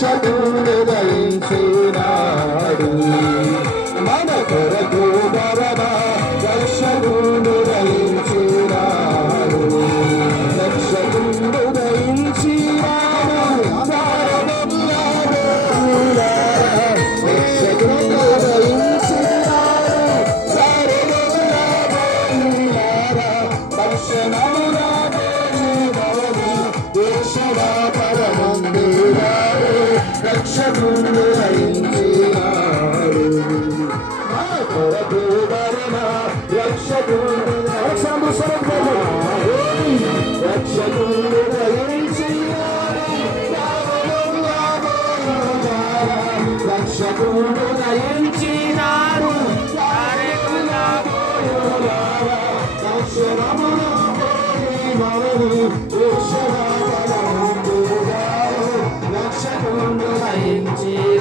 সাধু శరత్ బాబు రక్షకుడు దయించినారు రక్షణమును రక్షకుడు దయించినారు